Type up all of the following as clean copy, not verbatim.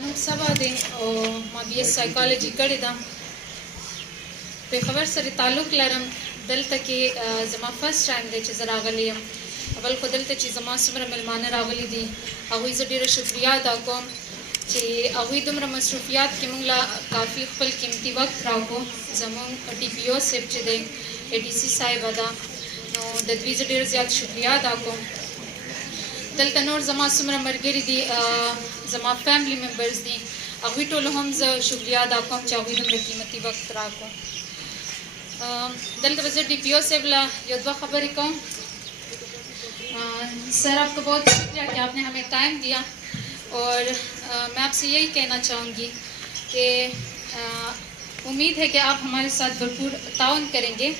نوم سبا دی او ما بي اس سایکالوجي کړې ده. په خبر سره تعلق لرم. دلته کې زما فرست ټایم دی چې زه راغلی یم. اول خو دلته چې زما څومره مېلمانه راغلي دي هغوی زه ډېره شکریه ادا کوم چې هغوی دومره مصروفیات کې موږ له کافي خپل قیمتي وخت راکړو. زموږ ټي پي او صاحب چې دی اے ډي سي صاحبه ده نو د دوی زه ډېر زیات شکریه ادا کوم. دلته نور زما څومره ملګري دي زما فیملی ممبرز دي هغوی ټولو هم زه شکریه ادا کوم چې هغوی دومره قیمتي وخت راکړو. دلته به زه ډي پي او صاحب له یو دوه خبرې کوم. سر آپ کو بہت شکریہ کہ آپ نے ہمیں ٹائم دیا اور میں آپ سے یہی کہنا چاہوں گی کہ امید ہے کہ آپ ہمارے ساتھ بھرپور تعاون کریں گے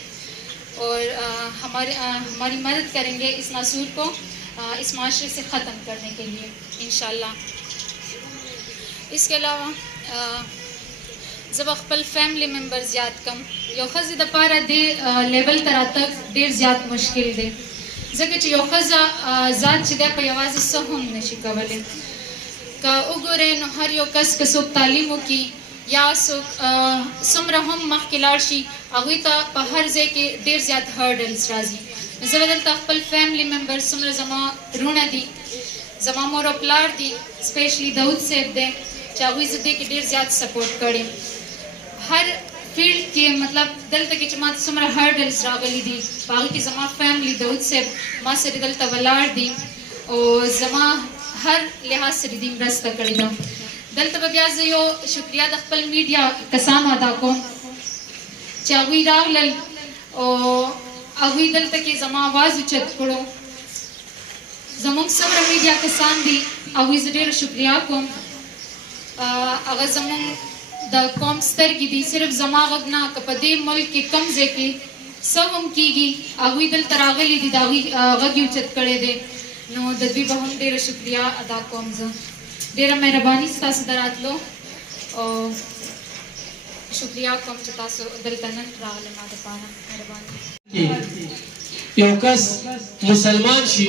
اور ہماری مدد کریں گے اس ناسور کو اس معاشرے سے ختم کرنے کے لیے انشاءاللہ. اس کے علاوه زه خپل فیملی ممبرز یاد کوم. یو ښځې دپاره دې لیول ته راتګ ډېر زیات مشکل دی ځکه چې یو ښځه ذات چې دی په یوازې څه هم نشي کولی. که وګورئ نو هر یو کس که څوک تعلیم وکړي یا څوک څومره هم مخکې لاړ شي هغوی ته په هر ځای کې ډېر زیات هرډلز راځي. نو زه به دلته خپل فیملی ممبر څومره زما وروڼه دي زما مور او پلار دي سپیشلی داود صاحب دی چې هغوی زه دې کې ډېر زیات سپورټ کړی. هر فیلډ کې مطلب دلته کې چې ما ته څومره هرډلز راغلي دي په هغې کې زما فیملی داود صاحب ما سره دلته ولاړ دي او زما هر لحاظ سره دې مرسته کړې ده. دلته به بیا زه یو شکریه د خپل میډیا کسانو ادا کوم چې هغوی راغلل او هغوی دلته کې زما آواز اوچت کړو. زموږ څومره میډیا کسان دي هغوی زه ډېره شکریه کوم. هغه زموږ د قوم سترګې دي. صرف زما غږ نه که په دې ملک کې کوم ځای کې څه هم کېږي هغوی دلته راغلي دي د هغوی غږ یې اوچت کړی دی نو د دوی به هم ډېره شکریه ادا کوم. زه ډېره مهرباني ستاسو د راتلو او شکریه کوم چې تاسو دلته نن راغلئ ما دپاره. مهرباني. یو کس مسلمان شي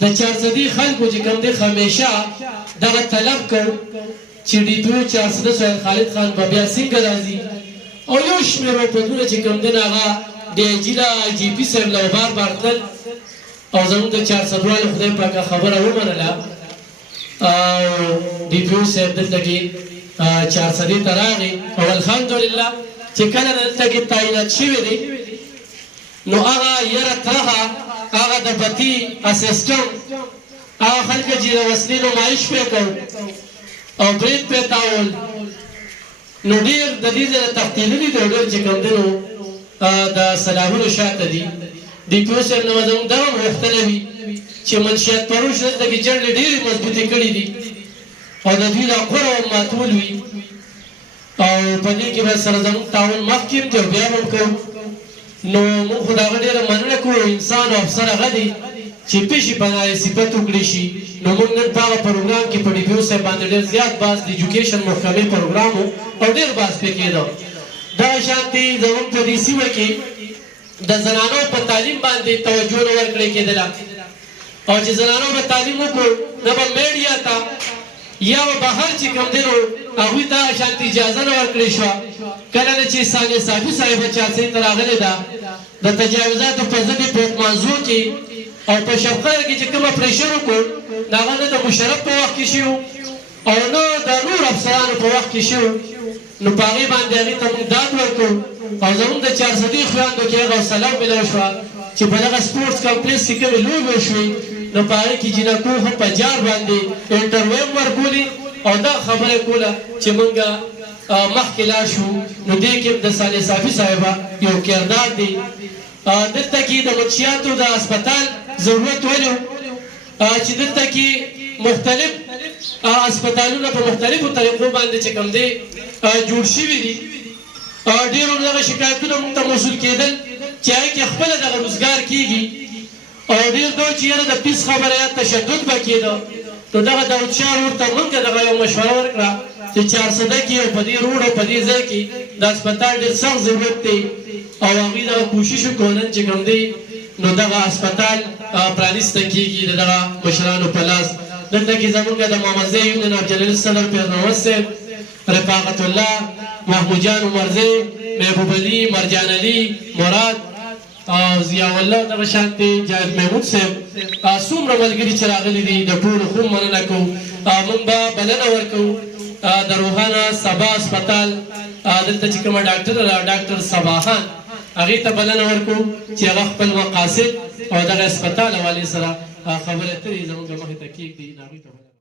د چارسدي خلکو چې کوم دی همیشه دغه طلب کړ چې ډي پي او چارسده سهیل خالد خان به بیا څنګه راځي او یو شمېر وپدونه چې کوم دی نو هغه د آی جي له آی جي پي صاحب له بار بار تلل او زموږ د چارسدوالو خدای پاکه خبره ومنله او ډي پي او صاحب دلته کې چارسدې ته راغی او الحمدلله چې کله دلته کې تعینات شوی دی نو هغه یره ترهه هغه د بتي اسسټنټ هغه خلک چې د وسلې نمایش پې کوو او برید پې تاول نو ډېر د دې ځای نه تښتېدلي دي او ډېر چې کوم دی نو د سلاحونو شاته دي. ډي پي او صاحب نه به زموږ دغه غوښتنه وي چې منشیات پروش دلته کې جنډې ډېرې مضبوطې کړي دي او د دوی دا غوره او ماتول وي او په دې کې به سره زموږ تعاون مخکې هم دی او بیا به هم کوو. نو موږ خو د هغه ډېره مننه کوو. انسان او افسر هغه دی چې پیشي پناه صفت وکړي شي. نو موږ نن په هغه پروګرام کې په ډي پي او صاحب باندې ډېر زیات باز د ایجوکیشن محکمې پروګرام و او ډېر باز پې کېده. دغه شانتې زموږ په دې سیمه کې د زنانو په تعلیم باندې توجه نه ورکړې کېدله او چې زنانو به تعلیم وکړو نه به میډیا ته یا به بهر چې کوم دی نو هغوی ته شانتې اجازه نه ورکړې شوه. کله نه چې ثانیه صافي صاحبه چارسدې ته راغلې ده د تجاوزاتو په ضد په موضوع کې او په شفقر کې چې کوم اپریشن وکړو د هغه نه د مشرف په وخت کې شوي او نه د نور افسرانو په وخت کې شوي نو په هغې باندې هغې ته موږ داد ورکړو او زموږ د چارسدي خویندو کې هغه حوصله میلاو شوه چې په دغه سپورټس کمپلیکس کې کومې لوبې وشوې نو په هغې کې جینکو هم په جار باندې انټرویو هم ورکولې او دا خبره کوله چې موږ مخکې لاړ شو. نو دې کې د ثانیه صافي صاحبه یو کردار دی. دلته کې د منشیاتو د هسپتال ضرورت ولې چې دلته کې مختلف هسپتالونه په مختلفو طریقو باندې چې کوم دی جوړ شوي دي. ډېرو دغه شکایتونه موږ ته موصول کېدل چې هغې کې خپله دغه روزګار کېږي او ډېر دا چې یاره د پیس خبره یا تشدد به کېده نو دغه داود شاه ورته موږ ته دغه یو مشوره ورکړه چې چارسده کې او په دې روډ او په دې ځای کې د هسپتال ډېر سخت ضرورت دی او هغوی دغه کوشش وکړو نن چې کوم دی نو دغه هسپتال پرانیسته کېږي د دغه مشرانو په لاس دلته کې زمونږ د مامزه یونین اف جلیل صدر پیر محمد صاحب، رفاقت الله، محمود جان عمرزی، محبوب علي، مرجان علي، مراد او ضیاء الله دغه شانتې جاوید محمود صاحب څومره ملګري چې راغلي دي د ټولو خو مننه کوو. موږ به بلنه ورکوو د روحانه سبا هسپتال دلته چې کومه ډاکټر صباحان هغې ته بلنه ورکوو چې هغه خپل مقاصد او دغه هسپتال حوالې سره خبرې اترې زموږ مخې ته کېږدي.